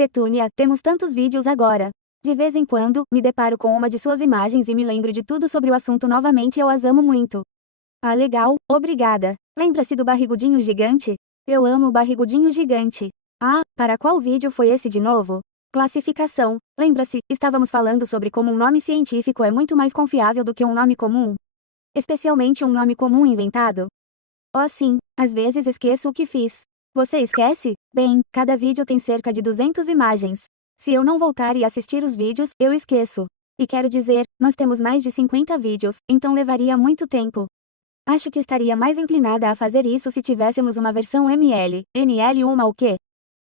Petúnia, temos tantos vídeos agora. De vez em quando, me deparo com uma de suas imagens e me lembro de tudo sobre o assunto novamente e eu as amo muito. Ah, legal, obrigada. Lembra-se do barrigudinho gigante? Eu amo o barrigudinho gigante. Ah, para qual vídeo foi esse de novo? Classificação. Lembra-se, estávamos falando sobre como um nome científico é muito mais confiável do que um nome comum? Especialmente um nome comum inventado? Oh sim, às vezes esqueço o que fiz. Você esquece? Bem, cada vídeo tem cerca de 200 imagens. Se eu não voltar e assistir os vídeos, eu esqueço. E quero dizer, nós temos mais de 50 vídeos, então levaria muito tempo. Acho que estaria mais inclinada a fazer isso se tivéssemos uma versão ML. NL uma o quê?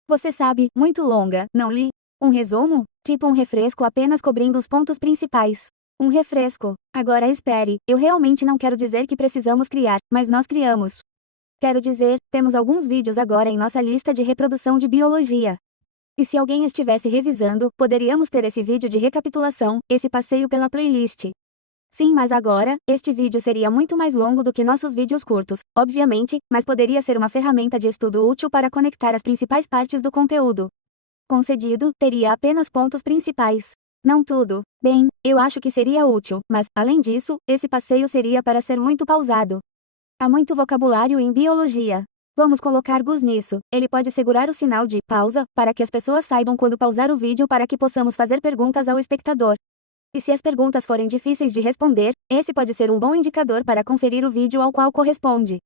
Você sabe, muito longa, não li? Um resumo? Tipo um refresco apenas cobrindo os pontos principais. Um refresco. Agora espere, eu realmente não quero dizer que precisamos criar, mas nós criamos. Quero dizer, temos alguns vídeos agora em nossa lista de reprodução de biologia. E se alguém estivesse revisando, poderíamos ter esse vídeo de recapitulação, esse passeio pela playlist. Sim, mas agora, este vídeo seria muito mais longo do que nossos vídeos curtos, obviamente, mas poderia ser uma ferramenta de estudo útil para conectar as principais partes do conteúdo. Concedido, teria apenas pontos principais. Não tudo. Bem, eu acho que seria útil, mas, além disso, esse passeio seria para ser muito pausado. Há muito vocabulário em biologia. Vamos colocar Gus nisso. Ele pode segurar o sinal de pausa para que as pessoas saibam quando pausar o vídeo para que possamos fazer perguntas ao espectador. E se as perguntas forem difíceis de responder, esse pode ser um bom indicador para conferir o vídeo ao qual corresponde.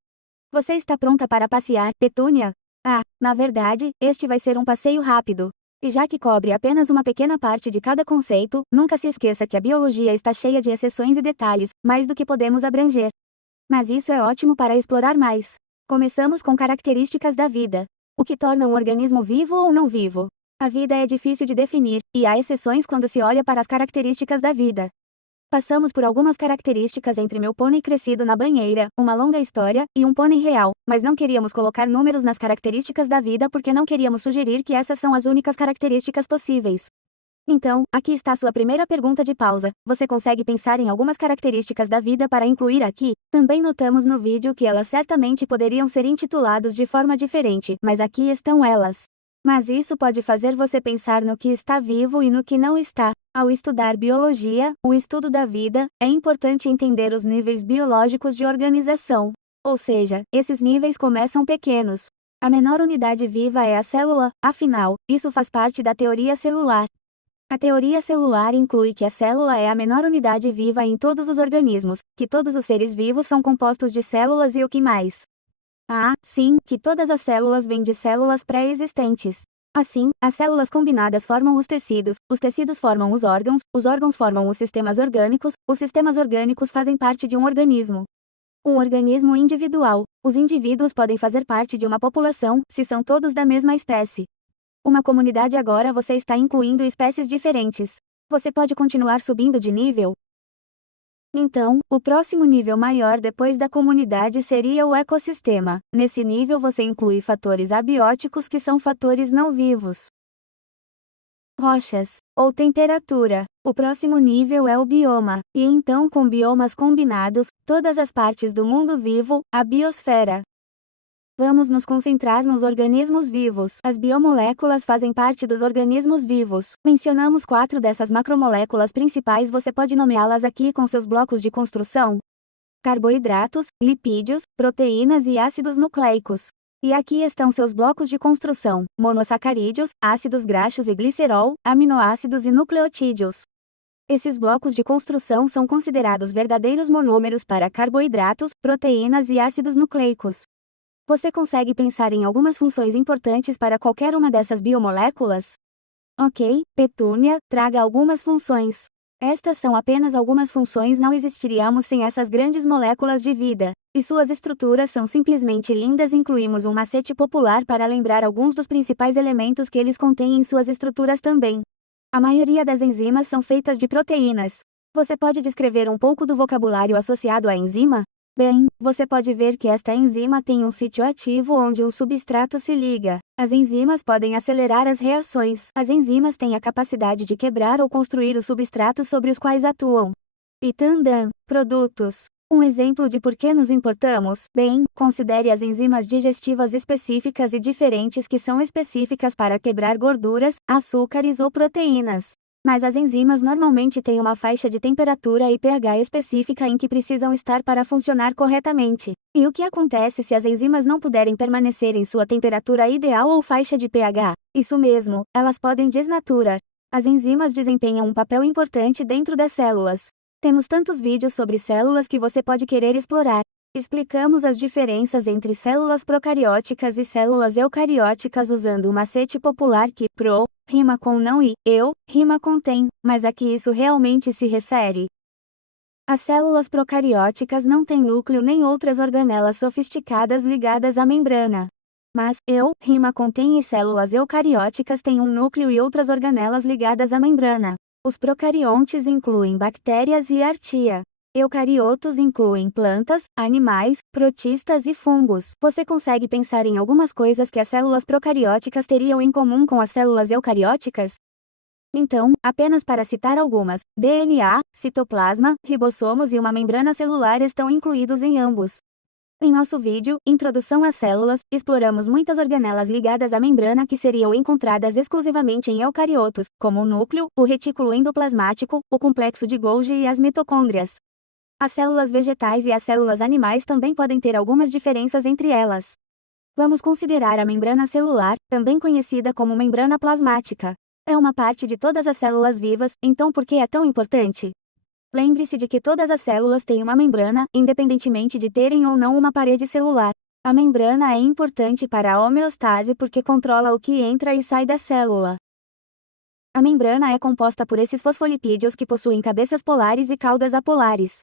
Você está pronta para passear, Petúnia? Ah, na verdade, este vai ser um passeio rápido. E já que cobre apenas uma pequena parte de cada conceito, nunca se esqueça que a biologia está cheia de exceções e detalhes, mais do que podemos abranger. Mas isso é ótimo para explorar mais. Começamos com características da vida. O que torna um organismo vivo ou não vivo? A vida é difícil de definir, e há exceções quando se olha para as características da vida. Passamos por algumas características entre meu pônei crescido na banheira, uma longa história, e um pônei real, mas não queríamos colocar números nas características da vida porque não queríamos sugerir que essas são as únicas características possíveis. Então, aqui está sua primeira pergunta de pausa. Você consegue pensar em algumas características da vida para incluir aqui? Também notamos no vídeo que elas certamente poderiam ser intitulados de forma diferente, mas aqui estão elas. Mas isso pode fazer você pensar no que está vivo e no que não está. Ao estudar biologia, o estudo da vida, é importante entender os níveis biológicos de organização. Ou seja, esses níveis começam pequenos. A menor unidade viva é a célula, afinal, isso faz parte da teoria celular. A teoria celular inclui que a célula é a menor unidade viva em todos os organismos, que todos os seres vivos são compostos de células e o que mais? Ah, sim, que todas as células vêm de células pré-existentes. Assim, as células combinadas formam os tecidos formam os órgãos formam os sistemas orgânicos fazem parte de um organismo. Um organismo individual. Os indivíduos podem fazer parte de uma população, se são todos da mesma espécie. Uma comunidade agora você está incluindo espécies diferentes. Você pode continuar subindo de nível? Então, o próximo nível maior depois da comunidade seria o ecossistema. Nesse nível você inclui fatores abióticos que são fatores não vivos. Rochas, ou temperatura. O próximo nível é o bioma, e então com biomas combinados, todas as partes do mundo vivo, a biosfera. Vamos nos concentrar nos organismos vivos. As biomoléculas fazem parte dos organismos vivos. Mencionamos 4 dessas macromoléculas principais, você pode nomeá-las aqui com seus blocos de construção: carboidratos, lipídios, proteínas e ácidos nucleicos. E aqui estão seus blocos de construção: monossacarídeos, ácidos graxos e glicerol, aminoácidos e nucleotídeos. Esses blocos de construção são considerados verdadeiros monômeros para carboidratos, proteínas e ácidos nucleicos. Você consegue pensar em algumas funções importantes para qualquer uma dessas biomoléculas? Ok, Petúnia, traga algumas funções. Estas são apenas algumas funções, não existiríamos sem essas grandes moléculas de vida. E suas estruturas são simplesmente lindas. Incluímos um macete popular para lembrar alguns dos principais elementos que eles contêm em suas estruturas também. A maioria das enzimas são feitas de proteínas. Você pode descrever um pouco do vocabulário associado à enzima? Bem, você pode ver que esta enzima tem um sítio ativo onde um substrato se liga. As enzimas podem acelerar as reações. As enzimas têm a capacidade de quebrar ou construir os substratos sobre os quais atuam. E tandam, produtos. Um exemplo de por que nos importamos? Bem, considere as enzimas digestivas específicas e diferentes que são específicas para quebrar gorduras, açúcares ou proteínas. Mas as enzimas normalmente têm uma faixa de temperatura e pH específica em que precisam estar para funcionar corretamente. E o que acontece se as enzimas não puderem permanecer em sua temperatura ideal ou faixa de pH? Isso mesmo, elas podem desnaturar. As enzimas desempenham um papel importante dentro das células. Temos tantos vídeos sobre células que você pode querer explorar. Explicamos as diferenças entre células procarióticas e células eucarióticas usando o macete popular que pro rima com não e eu rima com tem, mas a que isso realmente se refere. As células procarióticas não têm núcleo nem outras organelas sofisticadas ligadas à membrana. Mas eu rima com tem e células eucarióticas têm um núcleo e outras organelas ligadas à membrana. Os procariontes incluem bactérias e artia. Eucariotos incluem plantas, animais, protistas e fungos. Você consegue pensar em algumas coisas que as células procarióticas teriam em comum com as células eucarióticas? Então, apenas para citar algumas, DNA, citoplasma, ribossomos e uma membrana celular estão incluídos em ambos. Em nosso vídeo, Introdução às Células, exploramos muitas organelas ligadas à membrana que seriam encontradas exclusivamente em eucariotos, como o núcleo, o retículo endoplasmático, o complexo de Golgi e as mitocôndrias. As células vegetais e as células animais também podem ter algumas diferenças entre elas. Vamos considerar a membrana celular, também conhecida como membrana plasmática. É uma parte de todas as células vivas, então por que é tão importante? Lembre-se de que todas as células têm uma membrana, independentemente de terem ou não uma parede celular. A membrana é importante para a homeostase porque controla o que entra e sai da célula. A membrana é composta por esses fosfolipídios que possuem cabeças polares e caudas apolares.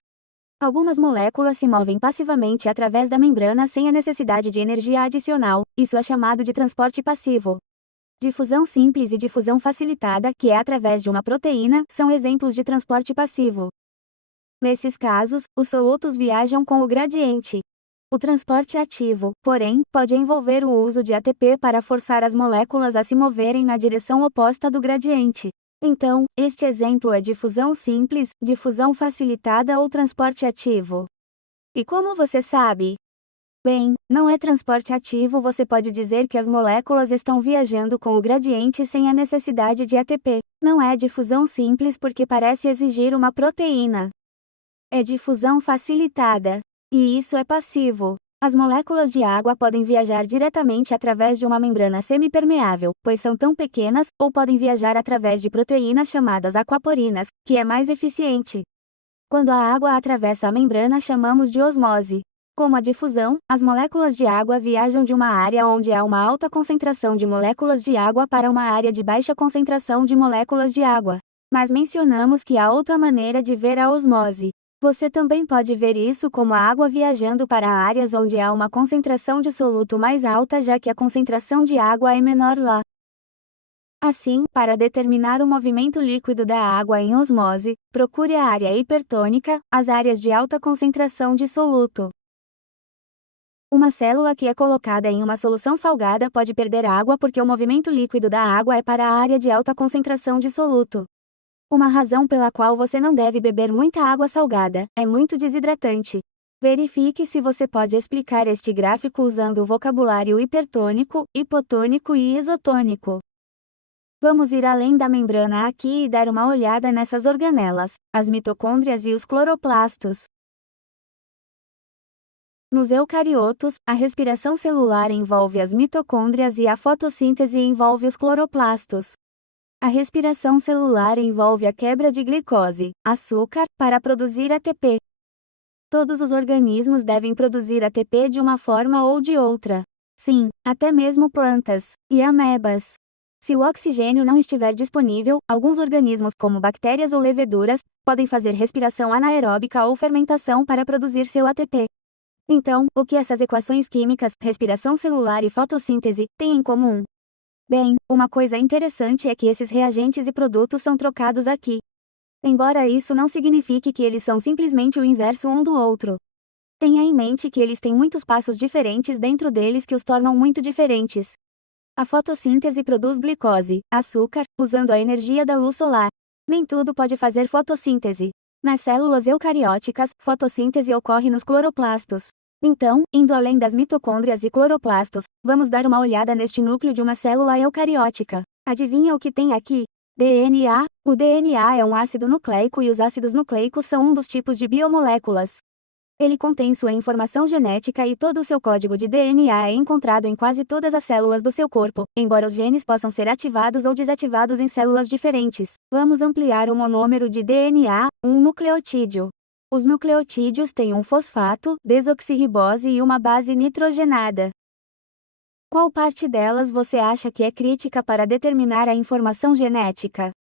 Algumas moléculas se movem passivamente através da membrana sem a necessidade de energia adicional, isso é chamado de transporte passivo. Difusão simples e difusão facilitada, que é através de uma proteína, são exemplos de transporte passivo. Nesses casos, os solutos viajam com o gradiente. O transporte ativo, porém, pode envolver o uso de ATP para forçar as moléculas a se moverem na direção oposta do gradiente. Então, este exemplo é difusão simples, difusão facilitada ou transporte ativo. E como você sabe? Bem, não é transporte ativo, você pode dizer que as moléculas estão viajando com o gradiente sem a necessidade de ATP. Não é difusão simples porque parece exigir uma proteína. É difusão facilitada. E isso é passivo. As moléculas de água podem viajar diretamente através de uma membrana semipermeável, pois são tão pequenas, ou podem viajar através de proteínas chamadas aquaporinas, que é mais eficiente. Quando a água atravessa a membrana, chamamos de osmose. Como a difusão, as moléculas de água viajam de uma área onde há uma alta concentração de moléculas de água para uma área de baixa concentração de moléculas de água. Mas mencionamos que há outra maneira de ver a osmose. Você também pode ver isso como a água viajando para áreas onde há uma concentração de soluto mais alta, já que a concentração de água é menor lá. Assim, para determinar o movimento líquido da água em osmose, procure a área hipertônica, as áreas de alta concentração de soluto. Uma célula que é colocada em uma solução salgada pode perder água porque o movimento líquido da água é para a área de alta concentração de soluto. Uma razão pela qual você não deve beber muita água salgada, é muito desidratante. Verifique se você pode explicar este gráfico usando o vocabulário hipertônico, hipotônico e isotônico. Vamos ir além da membrana aqui e dar uma olhada nessas organelas, as mitocôndrias e os cloroplastos. Nos eucariotos, a respiração celular envolve as mitocôndrias e a fotossíntese envolve os cloroplastos. A respiração celular envolve a quebra de glicose, açúcar, para produzir ATP. Todos os organismos devem produzir ATP de uma forma ou de outra. Sim, até mesmo plantas e amebas. Se o oxigênio não estiver disponível, alguns organismos, como bactérias ou leveduras, podem fazer respiração anaeróbica ou fermentação para produzir seu ATP. Então, o que essas equações químicas, respiração celular e fotossíntese, têm em comum? Bem, uma coisa interessante é que esses reagentes e produtos são trocados aqui. Embora isso não signifique que eles são simplesmente o inverso um do outro. Tenha em mente que eles têm muitos passos diferentes dentro deles que os tornam muito diferentes. A fotossíntese produz glicose, açúcar, usando a energia da luz solar. Nem tudo pode fazer fotossíntese. Nas células eucarióticas, fotossíntese ocorre nos cloroplastos. Então, indo além das mitocôndrias e cloroplastos, vamos dar uma olhada neste núcleo de uma célula eucariótica. Adivinha o que tem aqui? DNA. O DNA é um ácido nucleico e os ácidos nucleicos são um dos tipos de biomoléculas. Ele contém sua informação genética e todo o seu código de DNA é encontrado em quase todas as células do seu corpo, embora os genes possam ser ativados ou desativados em células diferentes. Vamos ampliar o monômero de DNA, um nucleotídeo. Os nucleotídeos têm um fosfato, desoxirribose e uma base nitrogenada. Qual parte delas você acha que é crítica para determinar a informação genética?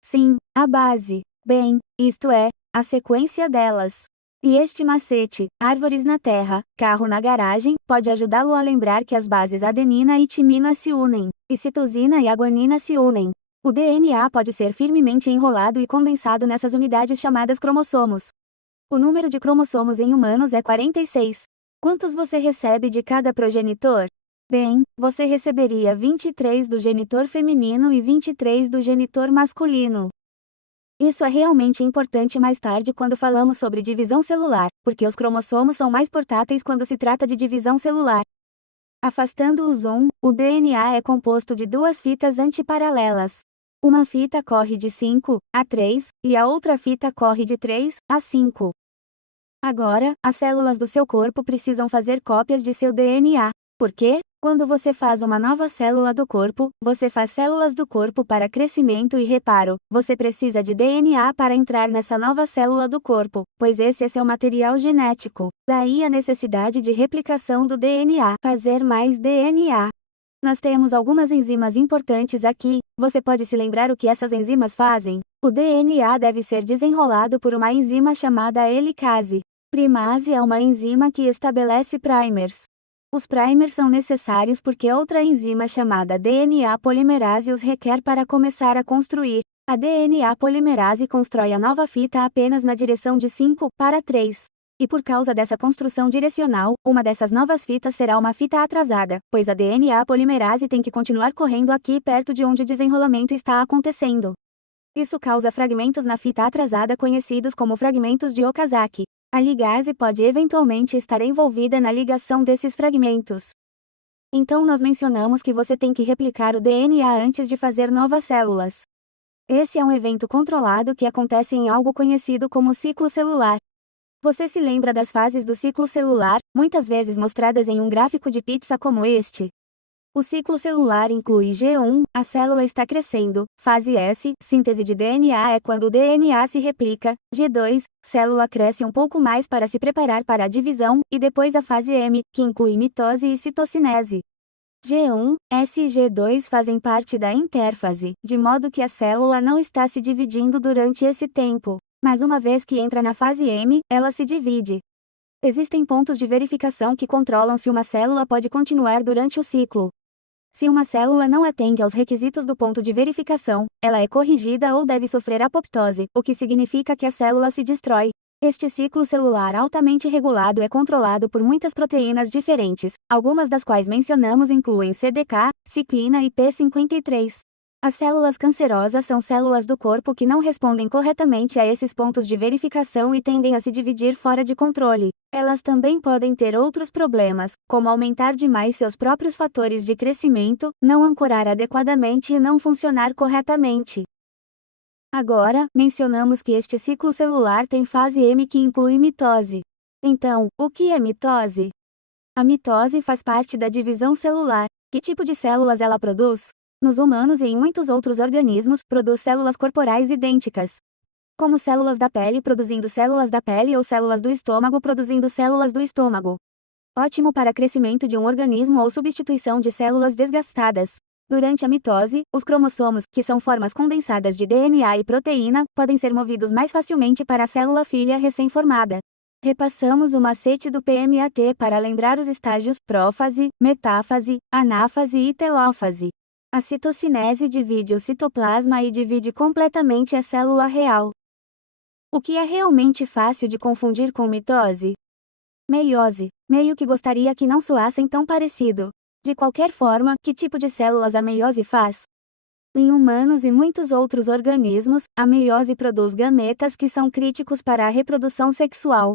Sim, a base. Bem, isto é, a sequência delas. E este macete, árvores na terra, carro na garagem, pode ajudá-lo a lembrar que as bases adenina e timina se unem, e citosina e a guanina se unem. O DNA pode ser firmemente enrolado e condensado nessas unidades chamadas cromossomos. O número de cromossomos em humanos é 46. Quantos você recebe de cada progenitor? Bem, você receberia 23 do genitor feminino e 23 do genitor masculino. Isso é realmente importante mais tarde quando falamos sobre divisão celular, porque os cromossomos são mais portáteis quando se trata de divisão celular. Afastando o zoom, o DNA é composto de duas fitas antiparalelas. Uma fita corre de 5 a 3, e a outra fita corre de 3 a 5. Agora, as células do seu corpo precisam fazer cópias de seu DNA. Por quê? Quando você faz uma nova célula do corpo, você faz células do corpo para crescimento e reparo. Você precisa de DNA para entrar nessa nova célula do corpo, pois esse é seu material genético. Daí a necessidade de replicação do DNA. Fazer mais DNA. Nós temos algumas enzimas importantes aqui. Você pode se lembrar o que essas enzimas fazem? O DNA deve ser desenrolado por uma enzima chamada helicase. Primase é uma enzima que estabelece primers. Os primers são necessários porque outra enzima chamada DNA polimerase os requer para começar a construir. A DNA polimerase constrói a nova fita apenas na direção de 5 para 3. E por causa dessa construção direcional, uma dessas novas fitas será uma fita atrasada, pois a DNA polimerase tem que continuar correndo aqui perto de onde o desenrolamento está acontecendo. Isso causa fragmentos na fita atrasada conhecidos como fragmentos de Okazaki. A ligase pode eventualmente estar envolvida na ligação desses fragmentos. Então nós mencionamos que você tem que replicar o DNA antes de fazer novas células. Esse é um evento controlado que acontece em algo conhecido como ciclo celular. Você se lembra das fases do ciclo celular, muitas vezes mostradas em um gráfico de pizza como este? O ciclo celular inclui G1, a célula está crescendo, fase S, síntese de DNA é quando o DNA se replica, G2, célula cresce um pouco mais para se preparar para a divisão, e depois a fase M, que inclui mitose e citocinese. G1, S e G2 fazem parte da intérfase, de modo que a célula não está se dividindo durante esse tempo, mas uma vez que entra na fase M, ela se divide. Existem pontos de verificação que controlam se uma célula pode continuar durante o ciclo. Se uma célula não atende aos requisitos do ponto de verificação, ela é corrigida ou deve sofrer apoptose, o que significa que a célula se destrói. Este ciclo celular altamente regulado é controlado por muitas proteínas diferentes, algumas das quais mencionamos incluem CDK, ciclina e P53. As células cancerosas são células do corpo que não respondem corretamente a esses pontos de verificação e tendem a se dividir fora de controle. Elas também podem ter outros problemas, como aumentar demais seus próprios fatores de crescimento, não ancorar adequadamente e não funcionar corretamente. Agora, mencionamos que este ciclo celular tem fase M que inclui mitose. Então, o que é mitose? A mitose faz parte da divisão celular. Que tipo de células ela produz? Nos humanos e em muitos outros organismos, produz células corporais idênticas. Como células da pele produzindo células da pele ou células do estômago produzindo células do estômago. Ótimo para crescimento de um organismo ou substituição de células desgastadas. Durante a mitose, os cromossomos, que são formas condensadas de DNA e proteína, podem ser movidos mais facilmente para a célula filha recém-formada. Repassamos o macete do PMAT para lembrar os estágios prófase, metáfase, anáfase e telófase. A citocinese divide o citoplasma e divide completamente a célula real. O que é realmente fácil de confundir com mitose? Meiose. Meio que gostaria que não soassem tão parecido. De qualquer forma, que tipo de células a meiose faz? Em humanos e muitos outros organismos, a meiose produz gametas que são críticos para a reprodução sexual.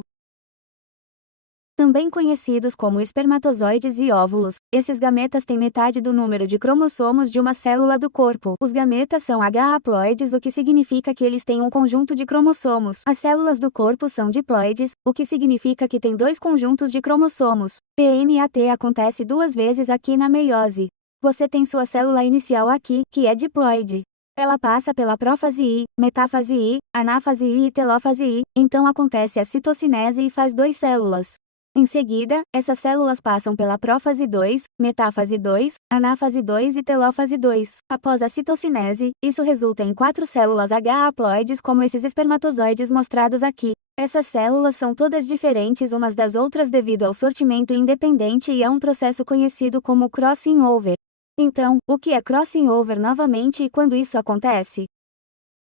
Também conhecidos como espermatozoides e óvulos, esses gametas têm metade do número de cromossomos de uma célula do corpo. Os gametas são H-haploides, o que significa que eles têm um conjunto de cromossomos. As células do corpo são diploides, o que significa que tem dois conjuntos de cromossomos. PMAT acontece duas vezes aqui na meiose. Você tem sua célula inicial aqui, que é diploide. Ela passa pela prófase I, metáfase I, anáfase I e telófase I, então acontece a citocinese e faz duas células. Em seguida, essas células passam pela prófase 2, metáfase 2, anáfase 2 e telófase 2. Após a citocinese, isso resulta em 4 células H-haploides como esses espermatozoides mostrados aqui. Essas células são todas diferentes umas das outras devido ao sortimento independente e é um processo conhecido como crossing over. Então, o que é crossing over novamente e quando isso acontece?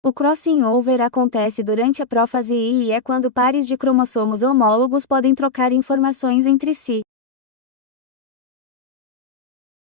O crossing over acontece durante a prófase I e é quando pares de cromossomos homólogos podem trocar informações entre si.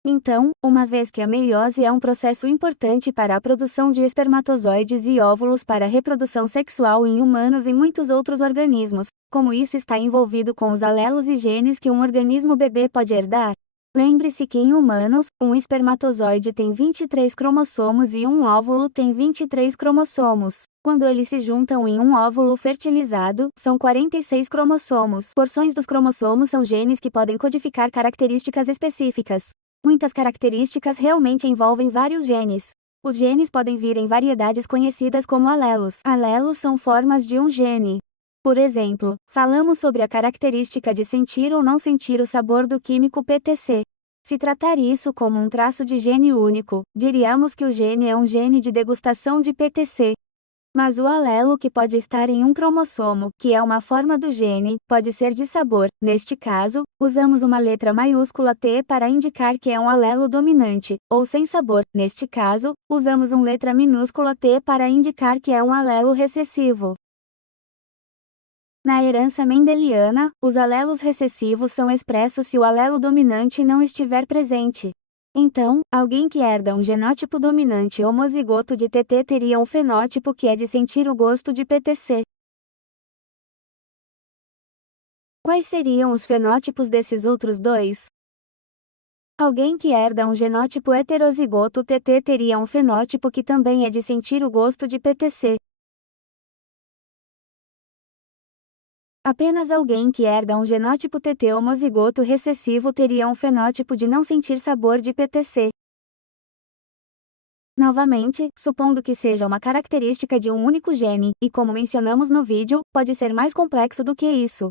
Então, uma vez que a meiose é um processo importante para a produção de espermatozoides e óvulos para a reprodução sexual em humanos e muitos outros organismos, como isso está envolvido com os alelos e genes que um organismo bebê pode herdar? Lembre-se que em humanos, um espermatozoide tem 23 cromossomos e um óvulo tem 23 cromossomos. Quando eles se juntam em um óvulo fertilizado, são 46 cromossomos. Porções dos cromossomos são genes que podem codificar características específicas. Muitas características realmente envolvem vários genes. Os genes podem vir em variedades conhecidas como alelos. Alelos são formas de um gene. Por exemplo, falamos sobre a característica de sentir ou não sentir o sabor do químico PTC. Se tratar isso como um traço de gene único, diríamos que o gene é um gene de degustação de PTC. Mas o alelo que pode estar em um cromossomo, que é uma forma do gene, pode ser de sabor. Neste caso, usamos uma letra maiúscula T para indicar que é um alelo dominante, ou sem sabor. Neste caso, usamos uma letra minúscula T para indicar que é um alelo recessivo. Na herança mendeliana, os alelos recessivos são expressos se o alelo dominante não estiver presente. Então, alguém que herda um genótipo dominante homozigoto de TT teria um fenótipo que é de sentir o gosto de PTC. Quais seriam os fenótipos desses outros dois? Alguém que herda um genótipo heterozigoto TT teria um fenótipo que também é de sentir o gosto de PTC. Apenas alguém que herda um genótipo TT homozigoto recessivo teria um fenótipo de não sentir sabor de PTC. Novamente, supondo que seja uma característica de um único gene, e como mencionamos no vídeo, pode ser mais complexo do que isso.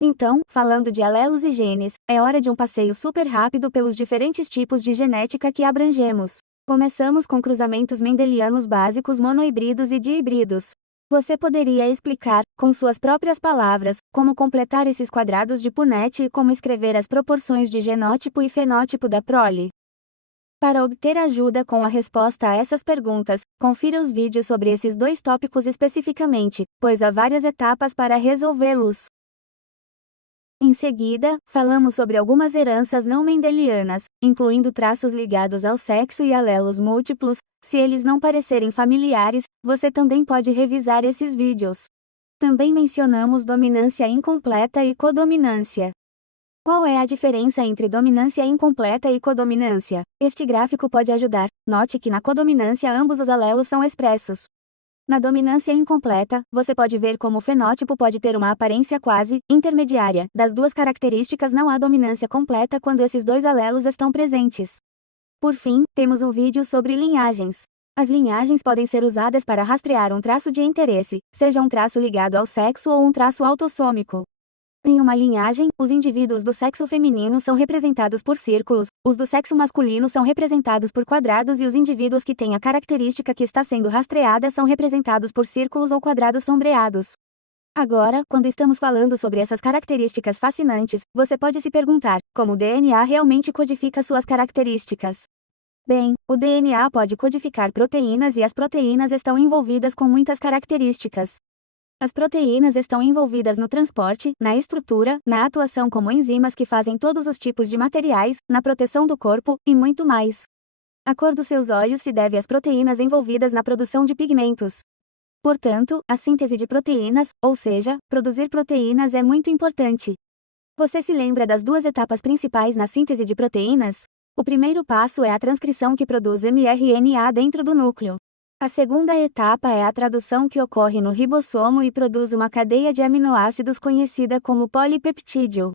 Então, falando de alelos e genes, é hora de um passeio super rápido pelos diferentes tipos de genética que abrangemos. Começamos com cruzamentos mendelianos básicos monohíbridos e dihíbridos. Você poderia explicar, com suas próprias palavras, como completar esses quadrados de Punnett e como escrever as proporções de genótipo e fenótipo da prole? Para obter ajuda com a resposta a essas perguntas, confira os vídeos sobre esses dois tópicos especificamente, pois há várias etapas para resolvê-los. Em seguida, falamos sobre algumas heranças não mendelianas, incluindo traços ligados ao sexo e alelos múltiplos. Se eles não parecerem familiares, você também pode revisar esses vídeos. Também mencionamos dominância incompleta e codominância. Qual é a diferença entre dominância incompleta e codominância? Este gráfico pode ajudar. Note que na codominância ambos os alelos são expressos. Na dominância incompleta, você pode ver como o fenótipo pode ter uma aparência quase intermediária. Das duas características não há dominância completa quando esses dois alelos estão presentes. Por fim, temos um vídeo sobre linhagens. As linhagens podem ser usadas para rastrear um traço de interesse, seja um traço ligado ao sexo ou um traço autossômico. Em uma linhagem, os indivíduos do sexo feminino são representados por círculos, os do sexo masculino são representados por quadrados e os indivíduos que têm a característica que está sendo rastreada são representados por círculos ou quadrados sombreados. Agora, quando estamos falando sobre essas características fascinantes, você pode se perguntar, como o DNA realmente codifica suas características? Bem, o DNA pode codificar proteínas e as proteínas estão envolvidas com muitas características. As proteínas estão envolvidas no transporte, na estrutura, na atuação como enzimas que fazem todos os tipos de materiais, na proteção do corpo, e muito mais. A cor dos seus olhos se deve às proteínas envolvidas na produção de pigmentos. Portanto, a síntese de proteínas, ou seja, produzir proteínas é muito importante. Você se lembra das duas etapas principais na síntese de proteínas? O primeiro passo é a transcrição que produz mRNA dentro do núcleo. A segunda etapa é a tradução que ocorre no ribossomo e produz uma cadeia de aminoácidos conhecida como polipeptídeo.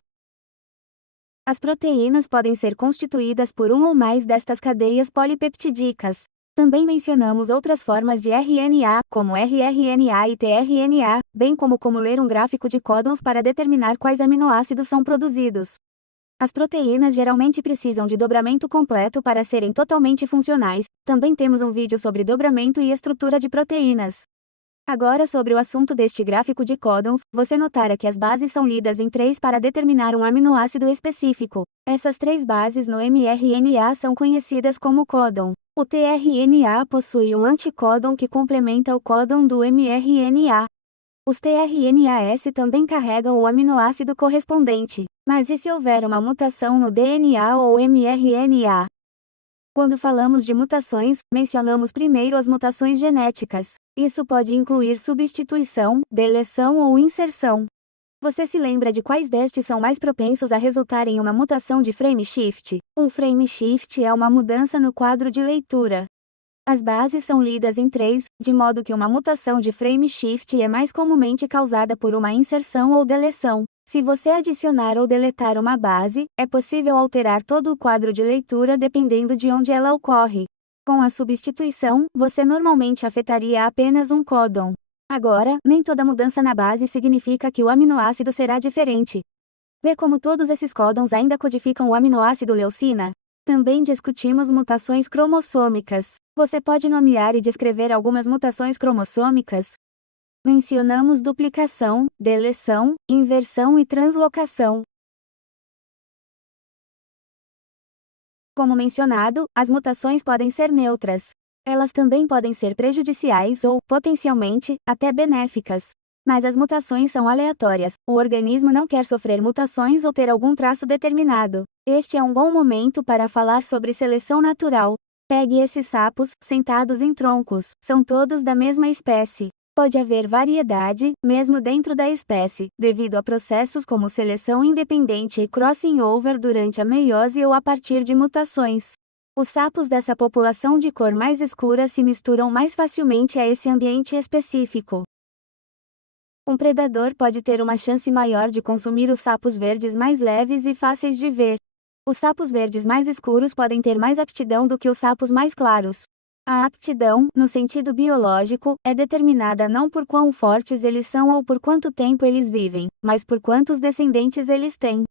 As proteínas podem ser constituídas por um ou mais destas cadeias polipeptídicas. Também mencionamos outras formas de RNA, como rRNA e tRNA, bem como ler um gráfico de códons para determinar quais aminoácidos são produzidos. As proteínas geralmente precisam de dobramento completo para serem totalmente funcionais. Também temos um vídeo sobre dobramento e estrutura de proteínas. Agora sobre o assunto deste gráfico de códons, você notará que as bases são lidas em 3 para determinar um aminoácido específico. Essas 3 bases no mRNA são conhecidas como códon. O tRNA possui um anticódon que complementa o códon do mRNA. Os tRNAs também carregam o aminoácido correspondente. Mas e se houver uma mutação no DNA ou mRNA? Quando falamos de mutações, mencionamos primeiro as mutações genéticas. Isso pode incluir substituição, deleção ou inserção. Você se lembra de quais destes são mais propensos a resultar em uma mutação de frame shift? Um frame shift é uma mudança no quadro de leitura. As bases são lidas em 3, de modo que uma mutação de frame shift é mais comumente causada por uma inserção ou deleção. Se você adicionar ou deletar uma base, é possível alterar todo o quadro de leitura dependendo de onde ela ocorre. Com a substituição, você normalmente afetaria apenas um códon. Agora, nem toda mudança na base significa que o aminoácido será diferente. Vê como todos esses códons ainda codificam o aminoácido leucina? Também discutimos mutações cromossômicas. Você pode nomear e descrever algumas mutações cromossômicas? Mencionamos duplicação, deleção, inversão e translocação. Como mencionado, as mutações podem ser neutras. Elas também podem ser prejudiciais ou, potencialmente, até benéficas. Mas as mutações são aleatórias, o organismo não quer sofrer mutações ou ter algum traço determinado. Este é um bom momento para falar sobre seleção natural. Pegue esses sapos, sentados em troncos, são todos da mesma espécie. Pode haver variedade, mesmo dentro da espécie, devido a processos como seleção independente e crossing over durante a meiose ou a partir de mutações. Os sapos dessa população de cor mais escura se misturam mais facilmente a esse ambiente específico. Um predador pode ter uma chance maior de consumir os sapos verdes mais leves e fáceis de ver. Os sapos verdes mais escuros podem ter mais aptidão do que os sapos mais claros. A aptidão, no sentido biológico, é determinada não por quão fortes eles são ou por quanto tempo eles vivem, mas por quantos descendentes eles têm.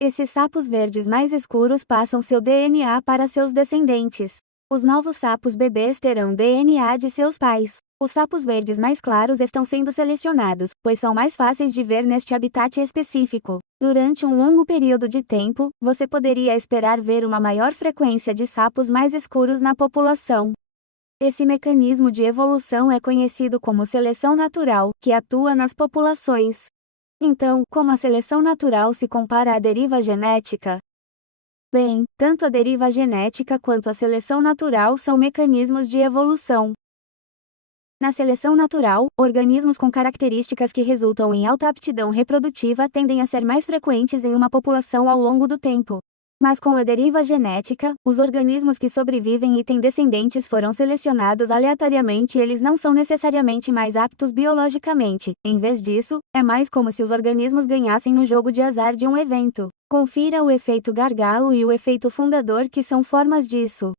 Esses sapos verdes mais escuros passam seu DNA para seus descendentes. Os novos sapos bebês terão DNA de seus pais. Os sapos verdes mais claros estão sendo selecionados, pois são mais fáceis de ver neste habitat específico. Durante um longo período de tempo, você poderia esperar ver uma maior frequência de sapos mais escuros na população. Esse mecanismo de evolução é conhecido como seleção natural, que atua nas populações. Então, como a seleção natural se compara à deriva genética? Bem, tanto a deriva genética quanto a seleção natural são mecanismos de evolução. Na seleção natural, organismos com características que resultam em alta aptidão reprodutiva tendem a ser mais frequentes em uma população ao longo do tempo. Mas com a deriva genética, os organismos que sobrevivem e têm descendentes foram selecionados aleatoriamente e eles não são necessariamente mais aptos biologicamente. Em vez disso, é mais como se os organismos ganhassem no jogo de azar de um evento. Confira o efeito gargalo e o efeito fundador, que são formas disso.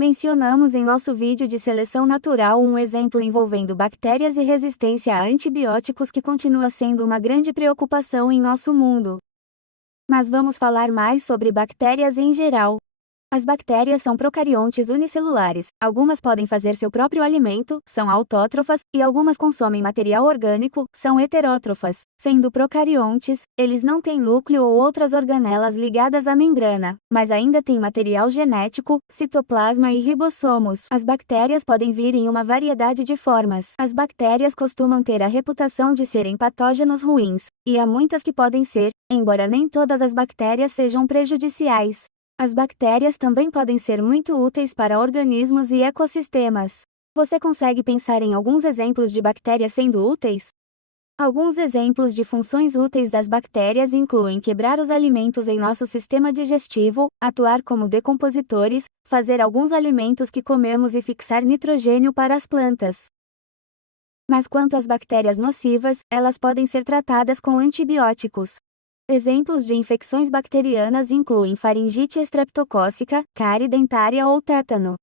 Mencionamos em nosso vídeo de seleção natural um exemplo envolvendo bactérias e resistência a antibióticos que continua sendo uma grande preocupação em nosso mundo. Mas vamos falar mais sobre bactérias em geral. As bactérias são procariontes unicelulares, algumas podem fazer seu próprio alimento, são autótrofas, e algumas consomem material orgânico, são heterótrofas. Sendo procariontes, eles não têm núcleo ou outras organelas ligadas à membrana, mas ainda têm material genético, citoplasma e ribossomos. As bactérias podem vir em uma variedade de formas. As bactérias costumam ter a reputação de serem patógenos ruins, e há muitas que podem ser, embora nem todas as bactérias sejam prejudiciais. As bactérias também podem ser muito úteis para organismos e ecossistemas. Você consegue pensar em alguns exemplos de bactérias sendo úteis? Alguns exemplos de funções úteis das bactérias incluem quebrar os alimentos em nosso sistema digestivo, atuar como decompositores, fazer alguns alimentos que comemos e fixar nitrogênio para as plantas. Mas quanto às bactérias nocivas, elas podem ser tratadas com antibióticos. Exemplos de infecções bacterianas incluem faringite estreptocócica, cárie dentária ou tétano.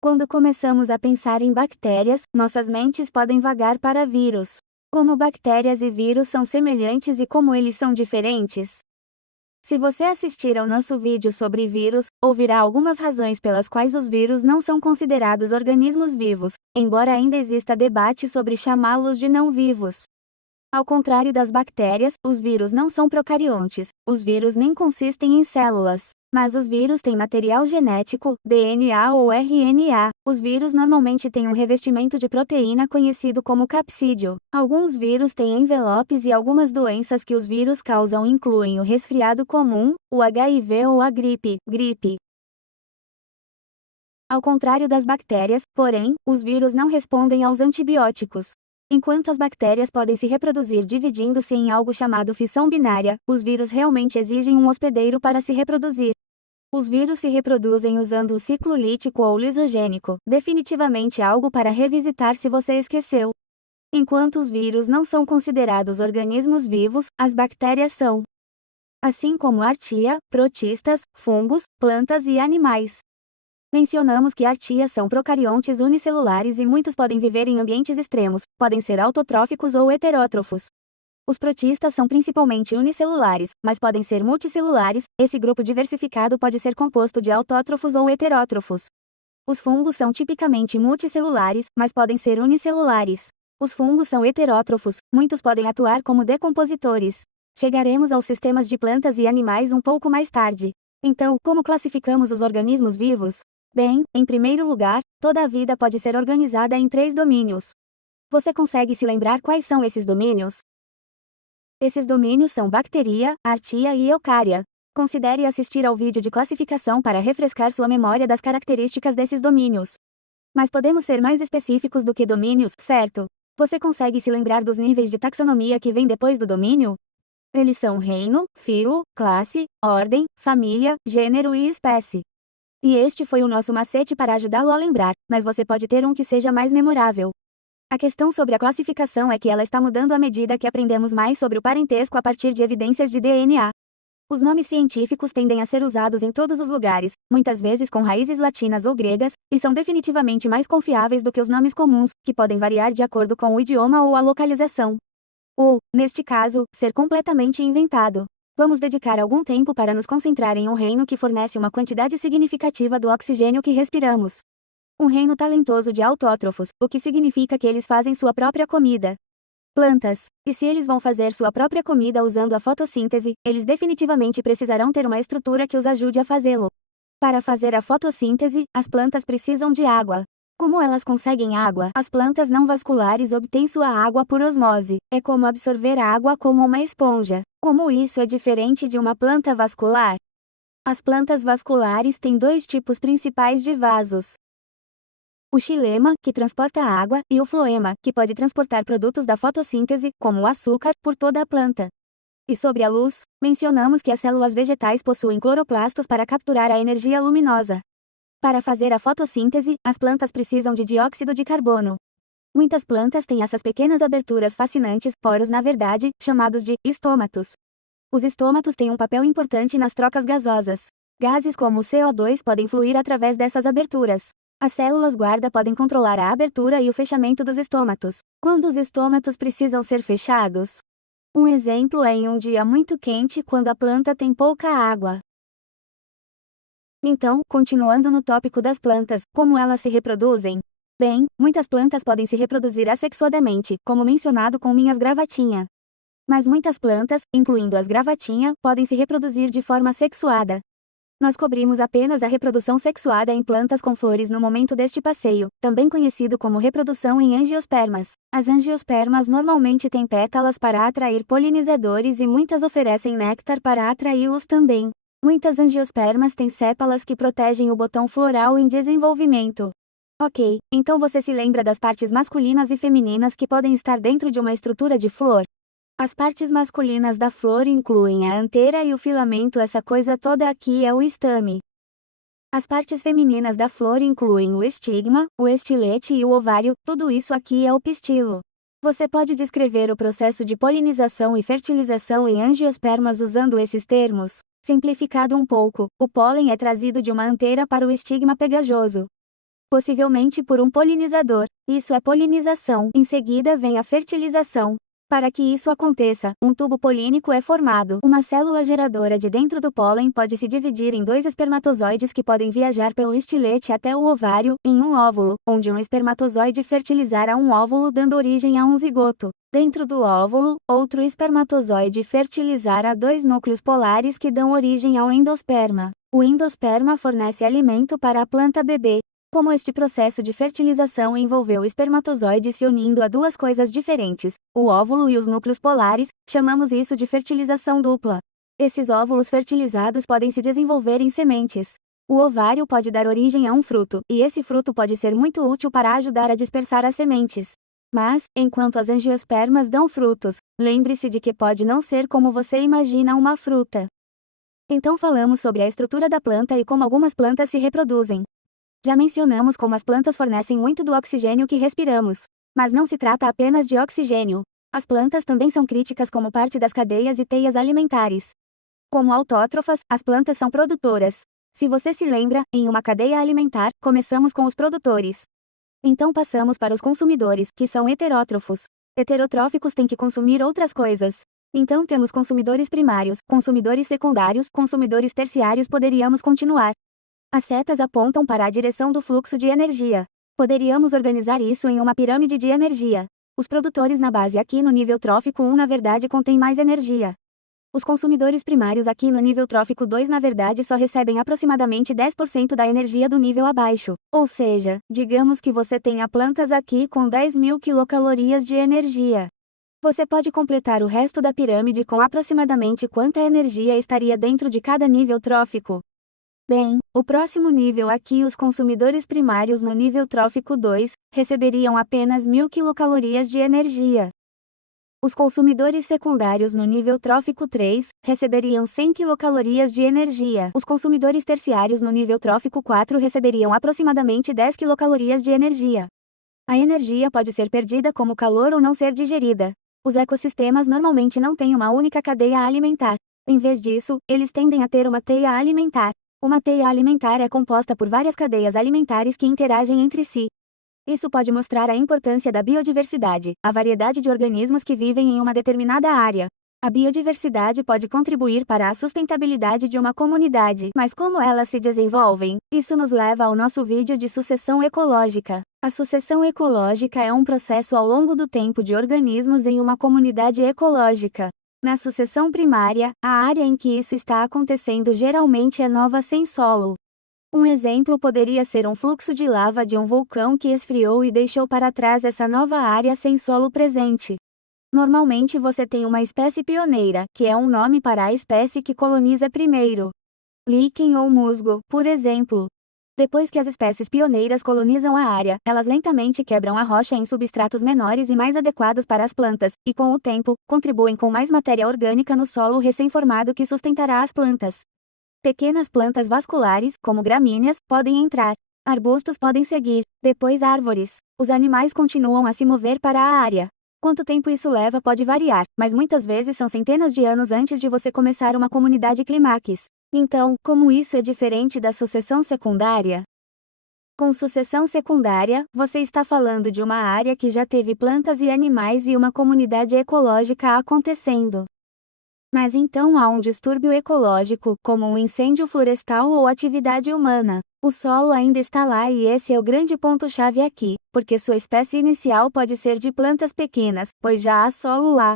Quando começamos a pensar em bactérias, nossas mentes podem vagar para vírus. Como bactérias e vírus são semelhantes e como eles são diferentes? Se você assistir ao nosso vídeo sobre vírus, ouvirá algumas razões pelas quais os vírus não são considerados organismos vivos, embora ainda exista debate sobre chamá-los de não vivos. Ao contrário das bactérias, os vírus não são procariontes, os vírus nem consistem em células. Mas os vírus têm material genético, DNA ou RNA. Os vírus normalmente têm um revestimento de proteína conhecido como capsídeo. Alguns vírus têm envelopes e algumas doenças que os vírus causam incluem o resfriado comum, o HIV ou a gripe. Ao contrário das bactérias, porém, os vírus não respondem aos antibióticos. Enquanto as bactérias podem se reproduzir dividindo-se em algo chamado fissão binária, os vírus realmente exigem um hospedeiro para se reproduzir. Os vírus se reproduzem usando o ciclo lítico ou lisogênico, definitivamente algo para revisitar se você esqueceu. Enquanto os vírus não são considerados organismos vivos, as bactérias são. Assim como artia, protistas, fungos, plantas e animais. Mencionamos que artias são procariontes unicelulares e muitos podem viver em ambientes extremos, podem ser autotróficos ou heterótrofos. Os protistas são principalmente unicelulares, mas podem ser multicelulares. Esse grupo diversificado pode ser composto de autótrofos ou heterótrofos. Os fungos são tipicamente multicelulares, mas podem ser unicelulares. Os fungos são heterótrofos, muitos podem atuar como decompositores. Chegaremos aos sistemas de plantas e animais um pouco mais tarde. Então, como classificamos os organismos vivos? Bem, em primeiro lugar, toda a vida pode ser organizada em 3 domínios. Você consegue se lembrar quais são esses domínios? Esses domínios são bacteria, artia e eucária. Considere assistir ao vídeo de classificação para refrescar sua memória das características desses domínios. Mas podemos ser mais específicos do que domínios, certo? Você consegue se lembrar dos níveis de taxonomia que vêm depois do domínio? Eles são reino, filo, classe, ordem, família, gênero e espécie. E este foi o nosso macete para ajudá-lo a lembrar, mas você pode ter um que seja mais memorável. A questão sobre a classificação é que ela está mudando à medida que aprendemos mais sobre o parentesco a partir de evidências de DNA. Os nomes científicos tendem a ser usados em todos os lugares, muitas vezes com raízes latinas ou gregas, e são definitivamente mais confiáveis do que os nomes comuns, que podem variar de acordo com o idioma ou a localização. Ou, neste caso, ser completamente inventado. Vamos dedicar algum tempo para nos concentrar em um reino que fornece uma quantidade significativa do oxigênio que respiramos. Um reino talentoso de autótrofos, o que significa que eles fazem sua própria comida. Plantas. E se eles vão fazer sua própria comida usando a fotossíntese, eles definitivamente precisarão ter uma estrutura que os ajude a fazê-lo. Para fazer a fotossíntese, as plantas precisam de água. Como elas conseguem água? As plantas não vasculares obtêm sua água por osmose. É como absorver água como uma esponja. Como isso é diferente de uma planta vascular? As plantas vasculares têm 2 tipos principais de vasos. O xilema, que transporta água, e o floema, que pode transportar produtos da fotossíntese, como o açúcar, por toda a planta. E sobre a luz, mencionamos que as células vegetais possuem cloroplastos para capturar a energia luminosa. Para fazer a fotossíntese, as plantas precisam de dióxido de carbono. Muitas plantas têm essas pequenas aberturas fascinantes, poros na verdade, chamados de estômatos. Os estômatos têm um papel importante nas trocas gasosas. Gases como o CO2 podem fluir através dessas aberturas. As células guarda podem controlar a abertura e o fechamento dos estômatos. Quando os estômatos precisam ser fechados? Um exemplo é em um dia muito quente quando a planta tem pouca água. Então, continuando no tópico das plantas, como elas se reproduzem? Bem, muitas plantas podem se reproduzir assexuadamente, como mencionado com minhas gravatinha. Mas muitas plantas, incluindo as gravatinha, podem se reproduzir de forma sexuada. Nós cobrimos apenas a reprodução sexuada em plantas com flores no momento deste passeio, também conhecido como reprodução em angiospermas. As angiospermas normalmente têm pétalas para atrair polinizadores e muitas oferecem néctar para atraí-los também. Muitas angiospermas têm sépalas que protegem o botão floral em desenvolvimento. Ok, então você se lembra das partes masculinas e femininas que podem estar dentro de uma estrutura de flor? As partes masculinas da flor incluem a anteira e o filamento, essa coisa toda aqui é o estame. As partes femininas da flor incluem o estigma, o estilete e o ovário, tudo isso aqui é o pistilo. Você pode descrever o processo de polinização e fertilização em angiospermas usando esses termos? Simplificado um pouco, o pólen é trazido de uma anteira para o estigma pegajoso, possivelmente por um polinizador. Isso é polinização. Em seguida vem a fertilização. Para que isso aconteça, um tubo polínico é formado. Uma célula geradora de dentro do pólen pode se dividir em 2 espermatozoides que podem viajar pelo estilete até o ovário, em um óvulo, onde um espermatozoide fertilizará um óvulo dando origem a um zigoto. Dentro do óvulo, outro espermatozoide fertilizará 2 núcleos polares que dão origem ao endosperma. O endosperma fornece alimento para a planta bebê. Como este processo de fertilização envolveu o espermatozoide se unindo a 2 coisas diferentes, o óvulo e os núcleos polares, chamamos isso de fertilização dupla. Esses óvulos fertilizados podem se desenvolver em sementes. O ovário pode dar origem a um fruto, e esse fruto pode ser muito útil para ajudar a dispersar as sementes. Mas, enquanto as angiospermas dão frutos, lembre-se de que pode não ser como você imagina uma fruta. Então falamos sobre a estrutura da planta e como algumas plantas se reproduzem. Já mencionamos como as plantas fornecem muito do oxigênio que respiramos. Mas não se trata apenas de oxigênio. As plantas também são críticas como parte das cadeias e teias alimentares. Como autótrofas, as plantas são produtoras. Se você se lembra, em uma cadeia alimentar, começamos com os produtores. Então passamos para os consumidores, que são heterótrofos. Heterotróficos têm que consumir outras coisas. Então temos consumidores primários, consumidores secundários, consumidores terciários, poderíamos continuar. As setas apontam para a direção do fluxo de energia. Poderíamos organizar isso em uma pirâmide de energia. Os produtores na base aqui no nível trófico 1 na verdade contêm mais energia. Os consumidores primários aqui no nível trófico 2 na verdade só recebem aproximadamente 10% da energia do nível abaixo. Ou seja, digamos que você tenha plantas aqui com 10.000 quilocalorias de energia. Você pode completar o resto da pirâmide com aproximadamente quanta energia estaria dentro de cada nível trófico. Bem, o próximo nível aqui, os consumidores primários no nível trófico 2, receberiam apenas 1.000 quilocalorias de energia. Os consumidores secundários no nível trófico 3, receberiam 100 quilocalorias de energia. Os consumidores terciários no nível trófico 4 receberiam aproximadamente 10 quilocalorias de energia. A energia pode ser perdida como calor ou não ser digerida. Os ecossistemas normalmente não têm uma única cadeia alimentar. Em vez disso, eles tendem a ter uma teia alimentar. Uma teia alimentar é composta por várias cadeias alimentares que interagem entre si. Isso pode mostrar a importância da biodiversidade, a variedade de organismos que vivem em uma determinada área. A biodiversidade pode contribuir para a sustentabilidade de uma comunidade, mas como elas se desenvolvem? Isso nos leva ao nosso vídeo de sucessão ecológica. A sucessão ecológica é um processo ao longo do tempo de organismos em uma comunidade ecológica. Na sucessão primária, a área em que isso está acontecendo geralmente é nova sem solo. Um exemplo poderia ser um fluxo de lava de um vulcão que esfriou e deixou para trás essa nova área sem solo presente. Normalmente você tem uma espécie pioneira, que é um nome para a espécie que coloniza primeiro. Líquen ou musgo, por exemplo. Depois que as espécies pioneiras colonizam a área, elas lentamente quebram a rocha em substratos menores e mais adequados para as plantas, e com o tempo, contribuem com mais matéria orgânica no solo recém-formado que sustentará as plantas. Pequenas plantas vasculares, como gramíneas, podem entrar. Arbustos podem seguir, depois árvores. Os animais continuam a se mover para a área. Quanto tempo isso leva pode variar, mas muitas vezes são centenas de anos antes de você começar uma comunidade clímax. Então, como isso é diferente da sucessão secundária? Com sucessão secundária, você está falando de uma área que já teve plantas e animais e uma comunidade ecológica acontecendo. Mas então há um distúrbio ecológico, como um incêndio florestal ou atividade humana. O solo ainda está lá e esse é o grande ponto-chave aqui, porque sua espécie inicial pode ser de plantas pequenas, pois já há solo lá.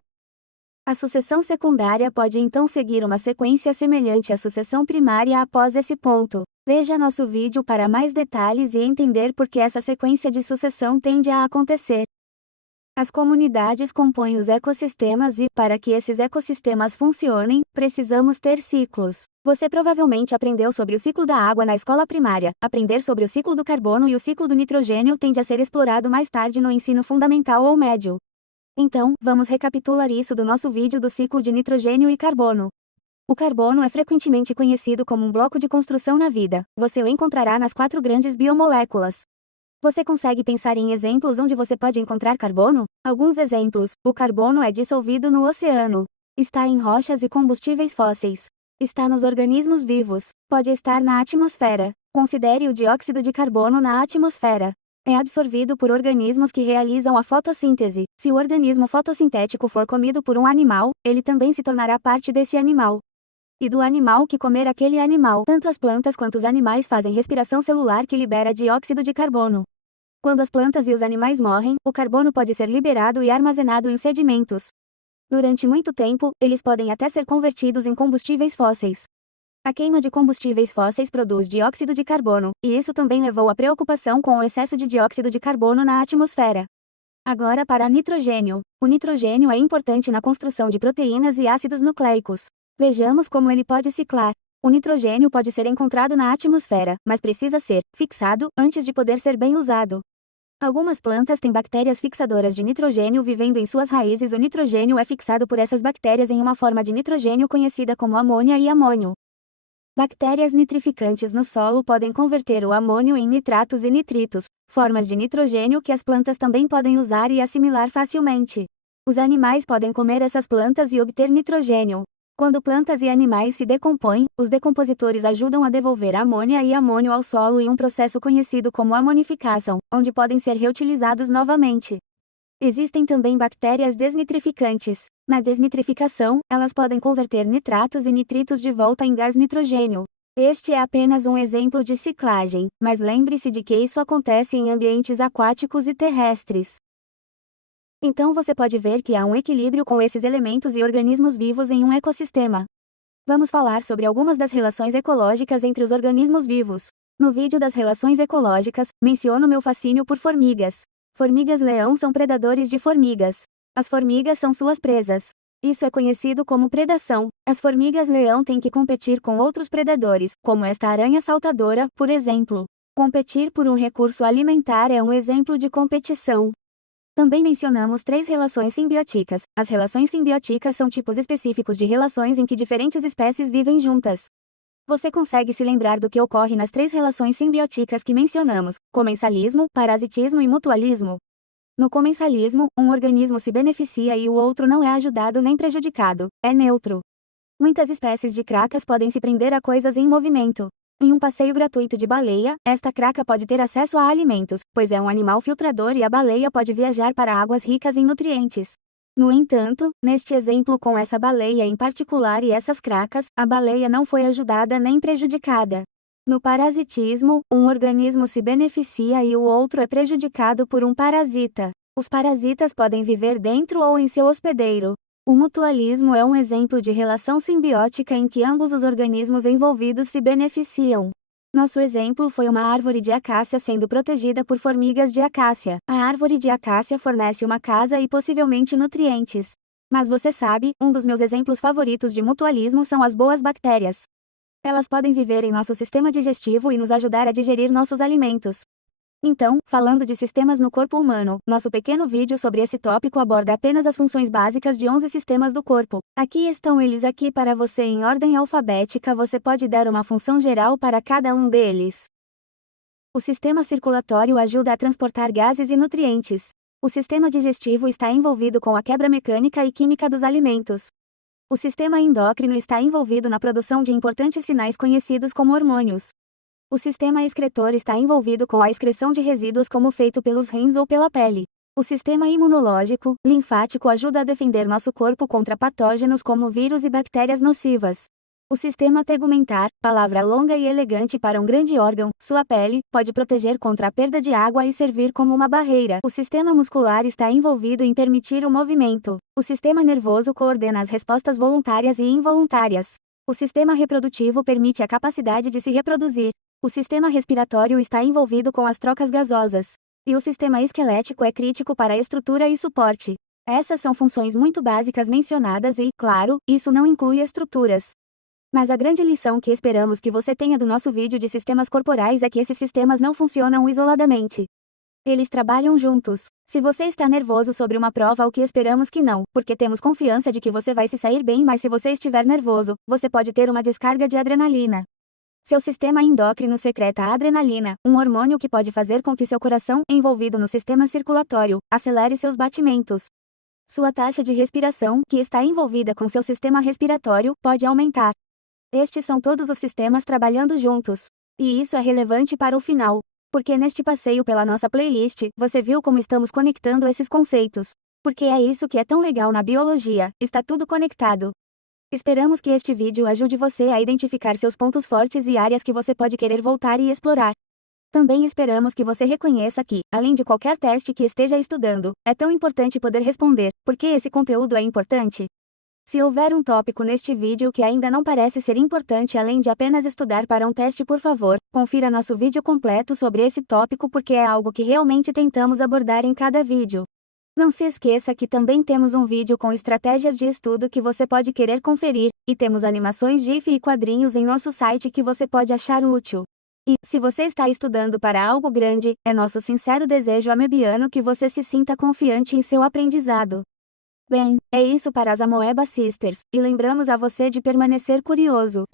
A sucessão secundária pode então seguir uma sequência semelhante à sucessão primária após esse ponto. Veja nosso vídeo para mais detalhes e entender por que essa sequência de sucessão tende a acontecer. As comunidades compõem os ecossistemas e, para que esses ecossistemas funcionem, precisamos ter ciclos. Você provavelmente aprendeu sobre o ciclo da água na escola primária. Aprender sobre o ciclo do carbono e o ciclo do nitrogênio tende a ser explorado mais tarde no ensino fundamental ou médio. Então, vamos recapitular isso do nosso vídeo do ciclo de nitrogênio e carbono. O carbono é frequentemente conhecido como um bloco de construção na vida. Você o encontrará nas 4 grandes biomoléculas. Você consegue pensar em exemplos onde você pode encontrar carbono? Alguns exemplos: o carbono é dissolvido no oceano. Está em rochas e combustíveis fósseis. Está nos organismos vivos. Pode estar na atmosfera. Considere o dióxido de carbono na atmosfera. É absorvido por organismos que realizam a fotossíntese. Se o organismo fotossintético for comido por um animal, ele também se tornará parte desse animal. E do animal que comer aquele animal. Tanto as plantas quanto os animais fazem respiração celular que libera dióxido de carbono. Quando as plantas e os animais morrem, o carbono pode ser liberado e armazenado em sedimentos. Durante muito tempo, eles podem até ser convertidos em combustíveis fósseis. A queima de combustíveis fósseis produz dióxido de carbono, e isso também levou à preocupação com o excesso de dióxido de carbono na atmosfera. Agora para nitrogênio. O nitrogênio é importante na construção de proteínas e ácidos nucleicos. Vejamos como ele pode ciclar. O nitrogênio pode ser encontrado na atmosfera, mas precisa ser fixado antes de poder ser bem usado. Algumas plantas têm bactérias fixadoras de nitrogênio vivendo em suas raízes. O nitrogênio é fixado por essas bactérias em uma forma de nitrogênio conhecida como amônia e amônio. Bactérias nitrificantes no solo podem converter o amônio em nitratos e nitritos, formas de nitrogênio que as plantas também podem usar e assimilar facilmente. Os animais podem comer essas plantas e obter nitrogênio. Quando plantas e animais se decompõem, os decompositores ajudam a devolver amônia e amônio ao solo em um processo conhecido como amonificação, onde podem ser reutilizados novamente. Existem também bactérias desnitrificantes. Na desnitrificação, elas podem converter nitratos e nitritos de volta em gás nitrogênio. Este é apenas um exemplo de ciclagem, mas lembre-se de que isso acontece em ambientes aquáticos e terrestres. Então você pode ver que há um equilíbrio com esses elementos e organismos vivos em um ecossistema. Vamos falar sobre algumas das relações ecológicas entre os organismos vivos. No vídeo das relações ecológicas, menciono meu fascínio por formigas. Formigas-leão são predadores de formigas. As formigas são suas presas. Isso é conhecido como predação. As formigas-leão têm que competir com outros predadores, como esta aranha saltadora, por exemplo. Competir por um recurso alimentar é um exemplo de competição. Também mencionamos 3 relações simbióticas. As relações simbióticas são tipos específicos de relações em que diferentes espécies vivem juntas. Você consegue se lembrar do que ocorre nas 3 relações simbióticas que mencionamos: comensalismo, parasitismo e mutualismo? No comensalismo, um organismo se beneficia e o outro não é ajudado nem prejudicado, é neutro. Muitas espécies de cracas podem se prender a coisas em movimento. Em um passeio gratuito de baleia, esta craca pode ter acesso a alimentos, pois é um animal filtrador e a baleia pode viajar para águas ricas em nutrientes. No entanto, neste exemplo com essa baleia em particular e essas cracas, a baleia não foi ajudada nem prejudicada. No parasitismo, um organismo se beneficia e o outro é prejudicado por um parasita. Os parasitas podem viver dentro ou em seu hospedeiro. O mutualismo é um exemplo de relação simbiótica em que ambos os organismos envolvidos se beneficiam. Nosso exemplo foi uma árvore de acácia sendo protegida por formigas de acácia. A árvore de acácia fornece uma casa e possivelmente nutrientes. Mas você sabe, um dos meus exemplos favoritos de mutualismo são as boas bactérias. Elas podem viver em nosso sistema digestivo e nos ajudar a digerir nossos alimentos. Então, falando de sistemas no corpo humano, nosso pequeno vídeo sobre esse tópico aborda apenas as funções básicas de 11 sistemas do corpo. Aqui estão eles aqui para você em ordem alfabética. Você pode dar uma função geral para cada um deles. O sistema circulatório ajuda a transportar gases e nutrientes. O sistema digestivo está envolvido com a quebra mecânica e química dos alimentos. O sistema endócrino está envolvido na produção de importantes sinais conhecidos como hormônios. O sistema excretor está envolvido com a excreção de resíduos como feito pelos rins ou pela pele. O sistema imunológico, linfático ajuda a defender nosso corpo contra patógenos como vírus e bactérias nocivas. O sistema tegumentar, palavra longa e elegante para um grande órgão, sua pele, pode proteger contra a perda de água e servir como uma barreira. O sistema muscular está envolvido em permitir o movimento. O sistema nervoso coordena as respostas voluntárias e involuntárias. O sistema reprodutivo permite a capacidade de se reproduzir. O sistema respiratório está envolvido com as trocas gasosas. E o sistema esquelético é crítico para a estrutura e suporte. Essas são funções muito básicas mencionadas e, claro, isso não inclui estruturas. Mas a grande lição que esperamos que você tenha do nosso vídeo de sistemas corporais é que esses sistemas não funcionam isoladamente. Eles trabalham juntos. Se você está nervoso sobre uma prova, o que esperamos que não, porque temos confiança de que você vai se sair bem, mas se você estiver nervoso, você pode ter uma descarga de adrenalina. Seu sistema endócrino secreta a adrenalina, um hormônio que pode fazer com que seu coração, envolvido no sistema circulatório, acelere seus batimentos. Sua taxa de respiração, que está envolvida com seu sistema respiratório, pode aumentar. Estes são todos os sistemas trabalhando juntos. E isso é relevante para o final. Porque neste passeio pela nossa playlist, você viu como estamos conectando esses conceitos. Porque é isso que é tão legal na biologia, está tudo conectado. Esperamos que este vídeo ajude você a identificar seus pontos fortes e áreas que você pode querer voltar e explorar. Também esperamos que você reconheça que, além de qualquer teste que esteja estudando, é tão importante poder responder: por que esse conteúdo é importante? Se houver um tópico neste vídeo que ainda não parece ser importante além de apenas estudar para um teste, por favor, confira nosso vídeo completo sobre esse tópico porque é algo que realmente tentamos abordar em cada vídeo. Não se esqueça que também temos um vídeo com estratégias de estudo que você pode querer conferir, e temos animações GIF e quadrinhos em nosso site que você pode achar útil. E, se você está estudando para algo grande, é nosso sincero desejo amebiano que você se sinta confiante em seu aprendizado. Bem, é isso para as Amoeba Sisters, e lembramos a você de permanecer curioso.